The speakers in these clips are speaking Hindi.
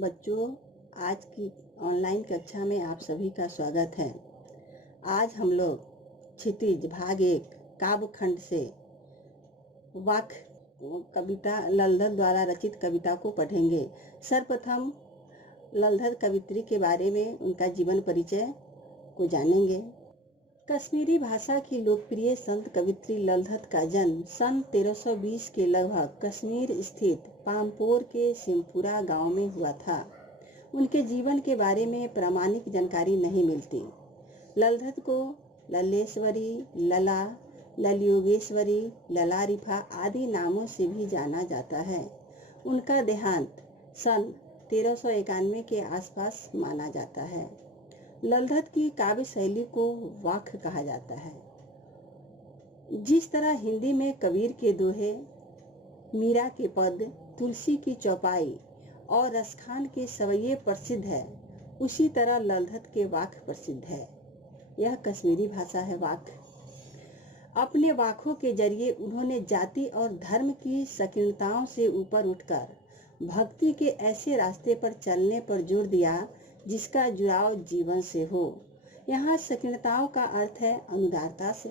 बच्चों, आज की ऑनलाइन कक्षा में आप सभी का स्वागत है। आज हम लोग क्षितिज भाग 1 काव्य खंड से वाक कविता ललधर द्वारा रचित कविता को पढ़ेंगे। सर्वप्रथम ललधर कवित्री के बारे में उनका जीवन परिचय को जानेंगे। कश्मीरी भाषा की लोकप्रिय संत कवित्री ललधर का जन्म सन 1320 के लगभग कश्मीर स्थित पामपोर के सिमपुरा गांव में हुआ था। उनके जीवन के बारे में प्रामाणिक जानकारी नहीं मिलती। ललधर को लल्लेश्वरी, लला, ललयोगेश्वरी, ललारिफा आदि नामों से भी जाना जाता है। उनका देहांत सन 1391 के आसपास माना जाता है। ललधर की काव्य शैली को वाक कहा जाता है। जिस तरह हिंदी में कबीर के दोहे, मीरा के पद, तुलसी की चौपाई और रसखान के सवैये प्रसिद्ध है, उसी तरह ललधर के वाक प्रसिद्ध है। यह कश्मीरी भाषा है वाक। अपने वाकों के जरिए उन्होंने जाति और धर्म की संकीर्णताओं से ऊपर उठकर भक्ति के ऐसे रास्ते पर चलने पर जोर दिया जिसका जुड़ाव जीवन से हो। यहाँ संकीर्णताओं का अर्थ है अनुदारता से।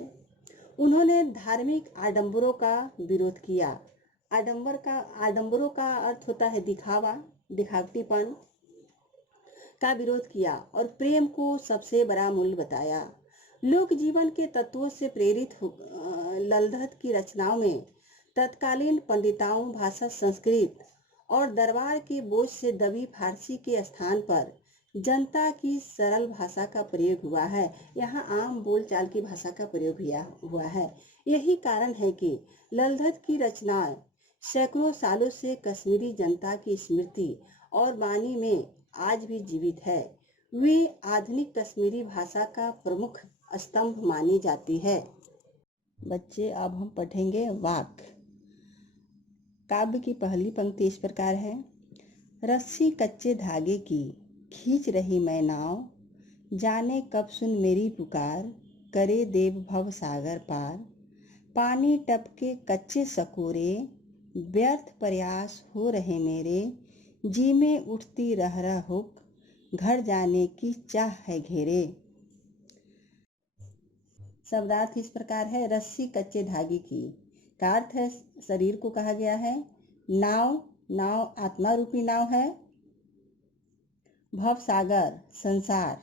उन्होंने धार्मिक आडंबरों का विरोध किया। आडंबरों का अर्थ होता है दिखावा, दिखावटीपन का विरोध किया और प्रेम को सबसे बड़ा मूल्य बताया। लोक जीवन के तत्वों से प्रेरित ललधर की रचनाओं में तत्कालीन पंडिताओं, भाषा संस्कृत और दरबार के बोझ से दबी फारसी के स्थान पर जनता की सरल भाषा का प्रयोग हुआ है। यहाँ आम बोलचाल की भाषा का प्रयोग हुआ है। यही कारण है कि ललधर की रचनाएं सैकड़ों सालों से कश्मीरी जनता की स्मृति और वाणी में आज भी जीवित है। वे आधुनिक कश्मीरी भाषा का प्रमुख स्तंभ मानी जाती है। बच्चे, अब हम पढ़ेंगे वाक। काव्य की पहली पंक्ति इस प्रकार है। रस्सी कच्चे धागे की खींच रही मैं नाव, जाने कब सुन मेरी पुकार, करे देव भव सागर पार। पानी टपके कच्चे सकोरे, व्यर्थ प्रयास हो रहे मेरे, जी में उठती रह हुक, घर जाने की चाह है घेरे। शब्दार्थ इस प्रकार है। रस्सी कच्चे धागे की का अर्थ है शरीर को कहा गया है। नाव आत्मा रूपी नाव है। भव सागर संसार।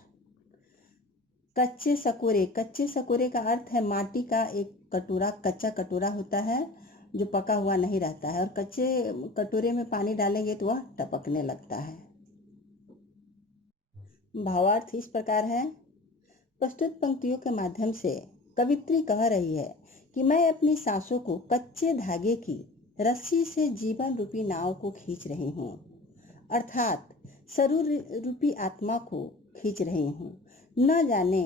कच्चे सकोरे का अर्थ है माटी का एक कटोरा, कच्चा कटोरा होता है जो पका हुआ नहीं रहता है और कच्चे कटोरे में पानी डालेंगे तो वह टपकने लगता है। भावार्थ इस प्रकार है। प्रस्तुत पंक्तियों के माध्यम से कवित्री कह रही है कि मैं अपनी सांसों को कच्चे धागे की रस्सी से जीवन रूपी नाव को खींच रही हूँ, अर्थात शरीर रूपी आत्मा को खींच रही हूँ। न जाने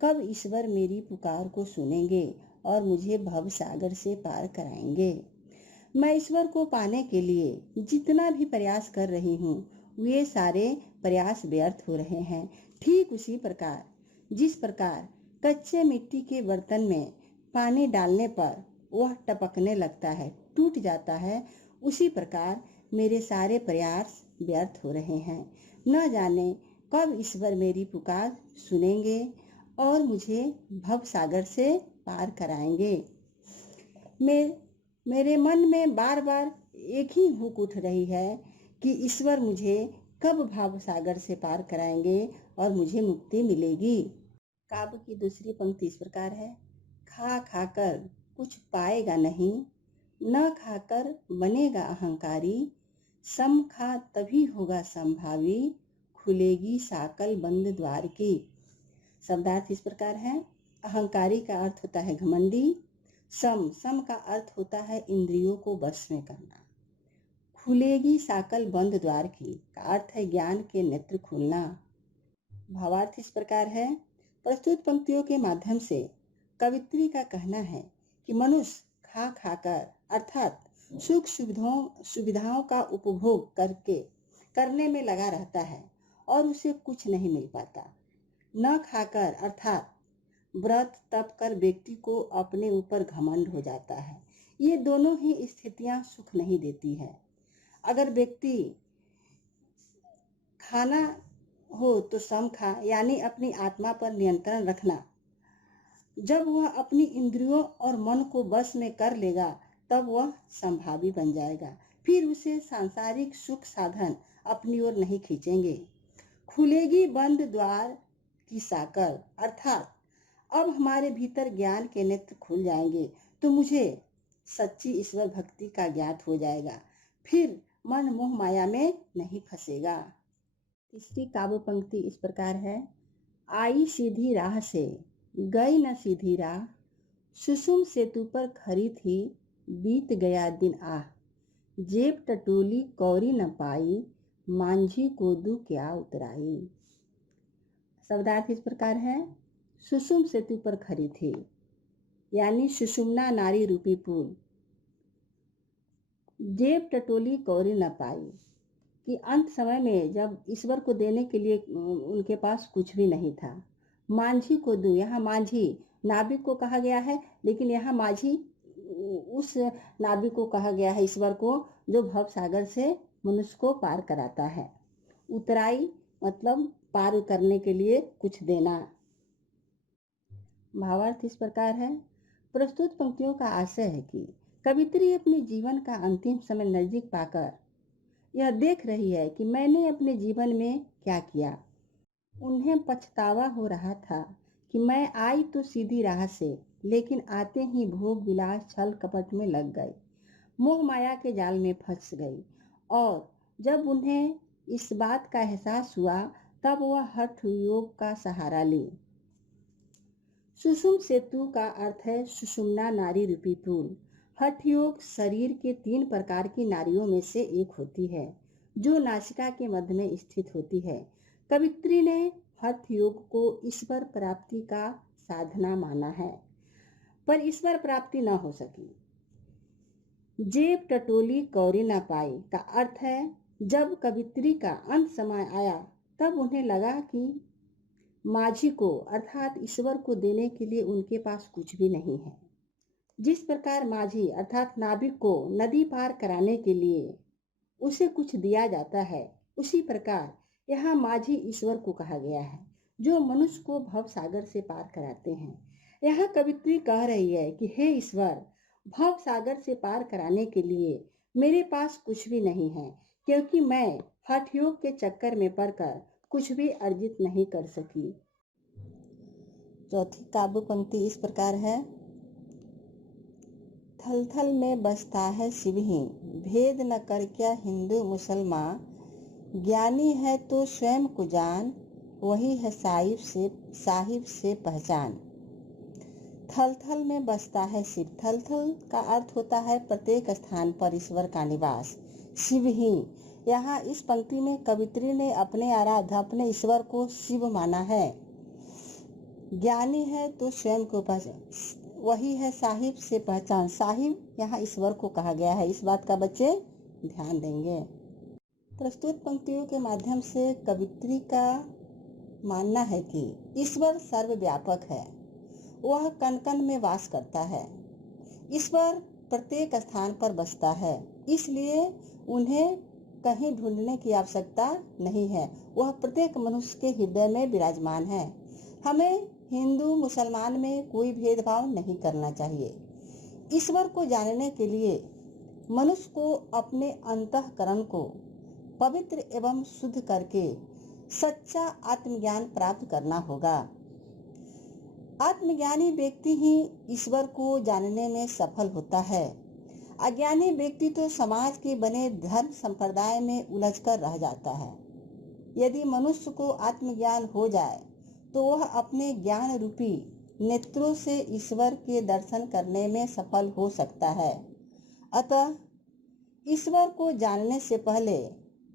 कब ईश्वर मेरी पुकार को सुनेंगे और मुझे भव सागर से पार कराएंगे। मैं ईश्वर को पाने के लिए जितना भी प्रयास कर रही हूँ, वे सारे प्रयास व्यर्थ हो रहे हैं। ठीक उसी प्रकार जिस प्रकार कच्चे मिट्टी के बर्तन में पानी डालने पर वह टपकने लगता है, टूट जाता है, उसी प्रकार मेरे सारे प्रयास व्यर्थ हो रहे हैं। न जाने कब ईश्वर मेरी पुकार सुनेंगे और मुझे भव सागर से पार कराएंगे। मेरे मन में बार बार एक ही हुक उठ रही है कि ईश्वर मुझे कब भव सागर से पार कराएंगे और मुझे मुक्ति मिलेगी। काव्य की दूसरी पंक्ति इस प्रकार है। खा खाकर कुछ पाएगा नहीं, न खाकर बनेगा अहंकारी, सम खा तभी होगा संभावी, खुलेगी साकल बंद द्वार की। शब्दार्थ इस प्रकार है। अहंकारी का अर्थ होता है घमंडी। सम का अर्थ होता है इंद्रियों को वश में करना। खुलेगी साकल बंद द्वार की का अर्थ है ज्ञान के नेत्र खुलना। भावार्थ इस प्रकार है। प्रस्तुत पंक्तियों के माध्यम से कवित्री का कहना है कि मनुष्य खा खाकर अर्थात सुख सुविधाओं का उपभोग करने में लगा रहता है और उसे कुछ नहीं मिल पाता। न खाकर अर्थात व्रत तप कर व्यक्ति को अपने ऊपर घमंड हो जाता है। ये दोनों ही स्थितियां सुख नहीं देती है। अगर व्यक्ति खाना हो तो सम खा, यानी अपनी आत्मा पर नियंत्रण रखना। जब वह अपनी इंद्रियों और मन को बस में कर लेगा तब वह संभावी बन जाएगा। फिर उसे सांसारिक सुख साधन अपनी ओर नहीं खींचेंगे। खुलेगी बंद द्वार की साकर, अर्थात अब हमारे भीतर ज्ञान के नेत्र खुल जाएंगे तो मुझे सच्ची ईश्वर भक्ति का ज्ञात हो जाएगा। फिर मन मोह माया में नहीं फंसेगा। तीसरी काव्य पंक्ति इस प्रकार है। आई सीधी राह से गई न सीधी राह, सुषुम सेतु पर खड़ी थी बीत गया दिन आह। जेब टटोली कौड़ी न पाई, मांझी को दू क्या उतराई। शब्दार्थ इस प्रकार है। सुषुम सेतु पर खड़ी थी, यानी सुषुम्ना नारी रूपी पुल। जेब टटोली कौड़ी न पाई, कि अंत समय में जब ईश्वर को देने के लिए उनके पास कुछ भी नहीं था। मांझी को दू, यहाँ मांझी नाभिक को कहा गया है, लेकिन यहाँ माझी उस नाभिक को कहा गया है, ईश्वर को, जो भव सागर से मनुष्य को पार कराता है। उतराई मतलब पार करने के लिए कुछ देना। भावार्थ इस प्रकार है। प्रस्तुत पंक्तियों का आशय है कि कवित्री अपने जीवन का अंतिम समय नजदीक पाकर यह देख रही है कि मैंने अपने जीवन में क्या किया। उन्हें पछतावा हो रहा था कि मैं आई तो सीधी राह से, लेकिन आते ही भोग विलास छल कपट में लग गई, मोह माया के जाल में फंस गई। और जब उन्हें इस बात का एहसास हुआ तब वह हठ योग का सहारा ली। सुषुम सेतु का अर्थ है सुषुम्ना नारी रूपी पुल। हठ योग शरीर के 3 प्रकार की नारियों में से एक होती है, जो नासिका के मध्य में स्थित होती है। कवित्री ने हठ योग को ईश्वर प्राप्ति का साधना माना है, पर ईश्वर प्राप्ति न हो सकी। जेब टटोली कौड़ी न पाई का अर्थ है जब कवित्री का अंत समय आया तब उन्हें लगा कि माझी को अर्थात ईश्वर को देने के लिए उनके पास कुछ भी नहीं है। जिस प्रकार माझी अर्थात नाविक को नदी पार कराने के लिए उसे कुछ दिया जाता है, उसी प्रकार यहाँ माझी ईश्वर को कहा गया है, जो मनुष्य को भव सागर से पार कराते हैं। यहाँ कवित्री कह रही है कि हे ईश्वर, भव सागर से पार कराने के लिए मेरे पास कुछ भी नहीं है, क्योंकि मैं हठ योग के चक्कर में पड़कर कुछ भी अर्जित नहीं कर सकी। चौथी काव्य पंक्ति इस प्रकार है। थल थल में बसता है शिव ही, भेद न कर क्या हिंदू मुसलमान। ज्ञानी है तो स्वयं को जान, वही है साहिब से पहचान। थल थल में बसता है शिव। थल थल का अर्थ होता है प्रत्येक स्थान पर ईश्वर का निवास। शिव ही, यहाँ इस पंक्ति में कवित्री ने अपने आराध्य अपने ईश्वर को शिव माना है। ज्ञानी है तो स्वयं को पहचान, वही है साहिब से पहचान। साहिब यहाँ ईश्वर को कहा गया है, इस बात का बच्चे ध्यान देंगे। प्रस्तुत पंक्तियों के माध्यम से कवित्री का मानना है कि ईश्वर सर्वव्यापक है, वह कण कण में वास करता है। ईश्वर प्रत्येक स्थान पर बसता है, इसलिए उन्हें कहीं ढूंढने की आवश्यकता नहीं है, वह प्रत्येक मनुष्य के हृदय में विराजमान है। हमें हिंदू मुसलमान में कोई भेदभाव नहीं करना चाहिए। ईश्वर को जानने के लिए मनुष्य को अपने अंतःकरण को पवित्र एवं शुद्ध करके सच्चा आत्मज्ञान प्राप्त करना होगा। आत्मज्ञानी व्यक्ति ही ईश्वर को जानने में सफल होता है। अज्ञानी व्यक्ति तो समाज के बने धर्म संप्रदाय में उलझकर रह जाता है। यदि मनुष्य को आत्मज्ञान हो जाए तो वह अपने ज्ञान रूपी नेत्रों से ईश्वर के दर्शन करने में सफल हो सकता है। अतः ईश्वर को जानने से पहले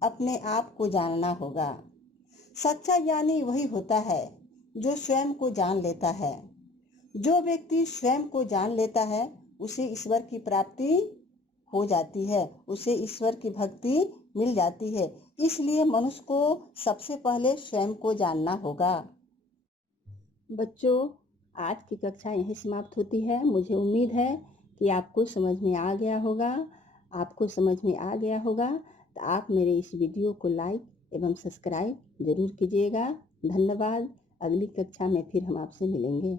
अपने आप को जानना होगा। सच्चा ज्ञानी वही होता है जो स्वयं को जान लेता है। जो व्यक्ति स्वयं को जान लेता है उसे ईश्वर की प्राप्ति हो जाती है, उसे ईश्वर की भक्ति मिल जाती है। इसलिए मनुष्य को सबसे पहले स्वयं को जानना होगा। बच्चों, आज की कक्षा यहीं समाप्त होती है। मुझे उम्मीद है कि आपको समझ में आ गया होगा। तो आप मेरे इस वीडियो को लाइक एवं सब्सक्राइब जरूर कीजिएगा। धन्यवाद। अगली कक्षा में फिर हम आपसे मिलेंगे।